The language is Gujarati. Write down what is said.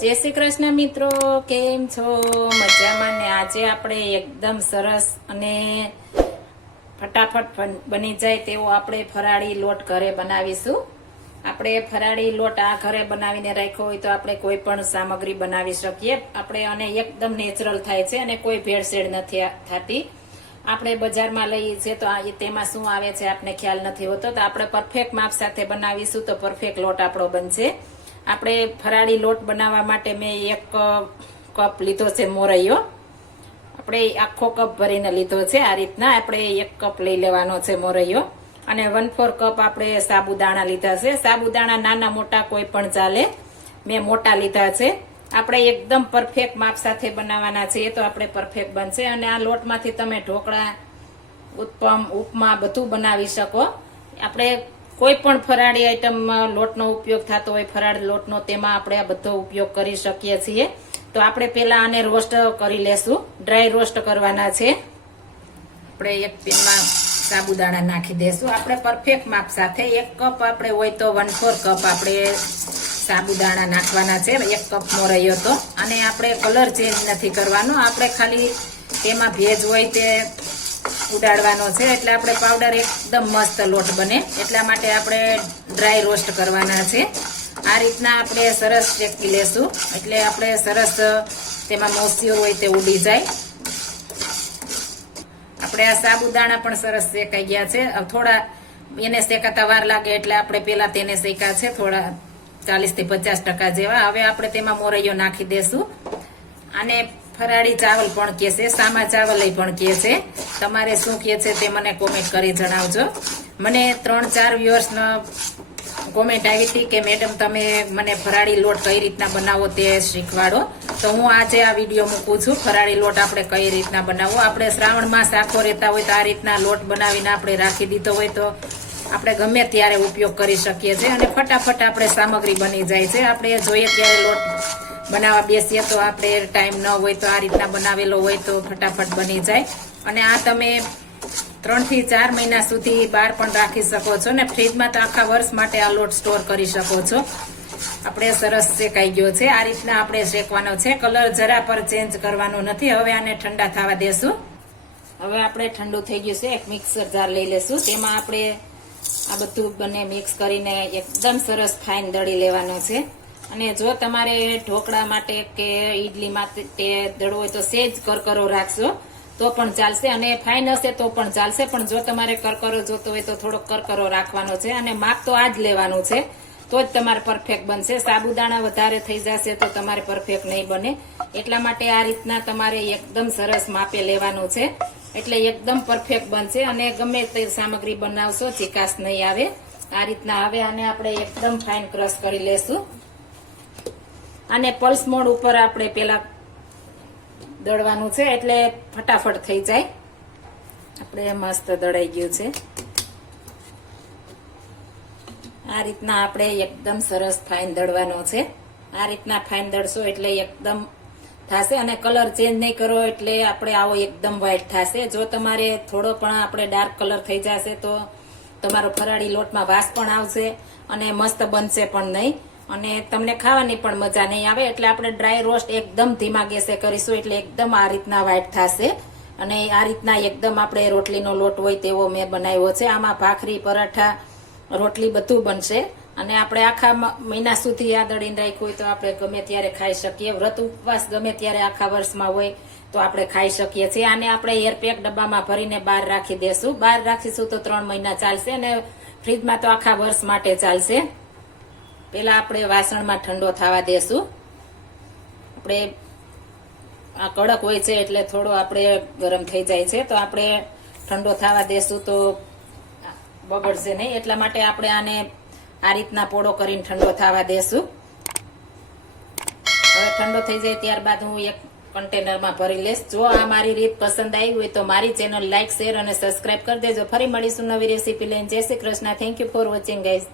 જય શ્રી કૃષ્ણ મિત્રો, કેમ છો? મજામાં ને આજે આપણે એકદમ સરસ અને ફટાફટ બની જાય તેવો આપણે ફરાળી લોટ ઘરે બનાવીશું. આપણે ફરાળી લોટ આ ઘરે બનાવીને રાખ્યો હોય તો આપણે કોઈ પણ સામગ્રી બનાવી શકીએ. આપણે અને એકદમ નેચરલ થાય છે અને કોઈ ભેળસેળ નથી થતી. આપણે બજારમાં લઈએ છીએ તો તેમાં શું આવે છે આપણે ખ્યાલ નથી હોતો. તો આપણે પરફેક્ટ માપ સાથે બનાવીશું તો પરફેક્ટ લોટ આપણો બનશે. આપણે ફરાળી લોટ બનાવવા માટે મેં એક કપ લીધો છે મોરૈયો. આપણે આખો કપ ભરીને લીધો છે. આ રીતના આપણે એક કપ લઈ લેવાનો છે મોરૈયો. અને વન ફોર કપ આપણે સાબુદાણા લીધા છે. સાબુદાણા નાના મોટા કોઈ પણ ચાલે. મેં મોટા લીધા છે. આપણે એકદમ પરફેક્ટ માપ સાથે બનાવવાના છે. એ તો આપણે પરફેક્ટ બનશે. અને આ લોટમાંથી તમે ઢોકળા ઉત્પમ ઉપમા બધું બનાવી શકો. આપણે કોઈ પણ ફરાળી આઈટમમાં લોટનો ઉપયોગ થતો હોય, ફરાળ લોટનો, તેમાં આપણે આ બધો ઉપયોગ કરી શકીએ છીએ. તો આપણે પહેલાં આને રોસ્ટ કરી લેશું. ડ્રાય રોસ્ટ કરવાના છે. આપણે એક પેનમાં સાબુદાણા નાખી દેશું. આપણે પરફેક્ટ માપ સાથે એક કપ આપણે હોય તો વન ફોર કપ આપણે સાબુદાણા નાખવાના છે. એક કપ રહ્યો તો. અને આપણે કલર ચેન્જ નથી કરવાનો. આપણે ખાલી તેમાં ભેજ હોય તે ઉડાડવાનો છે એટલે આપણે પાવડર એકદમ મસ્ત લોટ બને. એટલા માટે આપણે ડ્રાય રોસ્ટ કરવાના છે. આ રીતના આપણે સરસ શેકી લેશું. એટલે આપણે સરસ તેમાં મોસ્યો હોય તે ઉડી જાય. આપણે આ સાબુદાણા પણ સરસ શેકાઈ ગયા છે. થોડા એને શેકાતા વાર લાગે એટલે આપણે પેલા તેને શેકા છે. થોડા ચાલીસથી પચાસ ટકા જેવા. હવે આપણે તેમાં મોરૈયો નાખી દેશું. અને ફરાળી ચાવલ પણ કે છે, સામા ચાવલ પણ કે છે. તમારે શું કે છે તે મને કોમેન્ટ કરી જણાવજો. મને ત્રણ ચાર વ્યૂઅર્સનો કોમેન્ટ આવી હતી કે, મેડમ, તમે મને ફરાળી લોટ કઈ રીતના બનાવો તે શીખવાડો. તો હું આજે આ વીડિયો મૂકું છું, ફરાળી લોટ આપણે કઈ રીતના બનાવવો આપણે શ્રાવણ માસ આખો રહેતા હોય તો આ રીતના લોટ બનાવીને આપણે રાખી દીધો હોય તો આપણે ગમે ત્યારે ઉપયોગ કરી શકીએ છીએ અને ફટાફટ આપણે સામગ્રી બની જાય છે. આપણે જોઈએ ત્યારે લોટ બનાવવા બેસીએ તો આપણે ટાઈમ ન હોય તો આ રીતના બનાવેલો હોય તો ફટાફટ બની જાય. અને આ તમે ત્રણથી ચાર મહિના સુધી બહાર પણ રાખી શકો છો ને ફ્રીજમાં તો આખા વર્ષ માટે આ લોટ સ્ટોર કરી શકો છો. આપણે સરસ શેકાઈ ગયો છે. આ રીતના આપણે શેકવાનો છે. કલર જરા પર ચેન્જ કરવાનો નથી. હવે આને ઠંડા થવા દેશું. હવે આપણે ઠંડુ થઈ ગયું છે. એક મિક્સર જાર લઈ લેશું. તેમાં આપણે આ બધું બંને મિક્સ કરીને એકદમ સરસ ફાઇન દળી લેવાનો છે. અને જો તમારે ઢોકળા માટે કે ઈડલી માટે દડો હોય તો સેજ કરકરો રાખશો તો પણ ચાલશે અને ફાઇન હશે તો પણ ચાલશે. પણ જો તમારે કરકરો જોતો હોય તો થોડોક કરકરો રાખવાનો છે અને માપ તો આ જ લેવાનું છે. તો જ તમારે પરફેક્ટ બનશે. સાબુદાણા વધારે થઈ જશે તો તમારે પરફેક્ટ નહીં બને. એટલા માટે આ રીતના તમારે એકદમ સરસ માપે લેવાનું છે. એટલે એકદમ પરફેક્ટ બનશે અને ગમે તે સામગ્રી બનાવશો ચિકાસ નહીં આવે. આ રીતના આવે અને આપણે એકદમ ફાઇન ક્રશ કરી લેશું. અને પલ્સ મોડ ઉપર આપણે પેલા દળવાનું છે એટલે ફટાફટ થઈ જાય. આપણે મસ્ત દળાઈ ગયું છે. આ રીતના આપણે એકદમ સરસ ફાઇન દળવાનો છે. આ રીતના ફાઇન દળશો એટલે એકદમ થશે અને કલર ચેન્જ નહીં કરો એટલે આપણે આવો એકદમ વ્હાઇટ થશે. જો તમારે થોડો પણ આપણે ડાર્ક કલર થઈ જશે તો તમારો ફરાળી લોટમાં વાસ પણ આવશે અને મસ્ત બનશે પણ નહીં. અને તમને ખાવાની પણ મજા નહીં આવે, એટલે આપણે ડ્રાય રોસ્ટ એકદમ ધીમા ગેસે કરીશું, એટલે એકદમ આ રીતના વ્હાઈટ થશે. અને આ રીતના એકદમ આપણે રોટલીનો લોટ હોય તેવો મેં બનાવ્યો છે. આમાં ભાખરી, પરાઠા, રોટલી બધું બનશે. અને આપણે આખા મહિના સુધી આ દળીને રાખ્યું હોય તો આપણે ગમે ત્યારે ખાઈ શકીએ. વ્રત ઉપવાસ ગમે ત્યારે આખા વર્ષમાં હોય તો આપણે ખાઈ શકીએ છીએ. આને આપણે એરપેક ડબ્બામાં ભરીને બહાર રાખી દેશું. બહાર રાખીશું તો ત્રણ મહિના ચાલશે અને ફ્રીજમાં તો આખા વર્ષ માટે ચાલશે. પેલા આપણે વાસણમાં ઠંડો થવા દેશું. આપણે આ કડક હોય છે એટલે થોડો આપણે ગરમ થઈ જાય છે. તો આપણે ઠંડો થવા દેશું તો બગડશે નહીં. એટલા માટે આપણે આને આ રીતના પોળો કરીને ઠંડો થવા દેશું. હવે ઠંડો થઈ જાય ત્યારબાદ હું એક કન્ટેનરમાં ભરી લઈશ. જો આ મારી રીત પસંદ આવી હોય તો મારી ચેનલ લાઇક શેર અને સબસ્ક્રાઇબ કરી દેજો. ફરી મળીશું નવી રેસીપી લઈને. જય Shri Krishna. Thank you for watching guys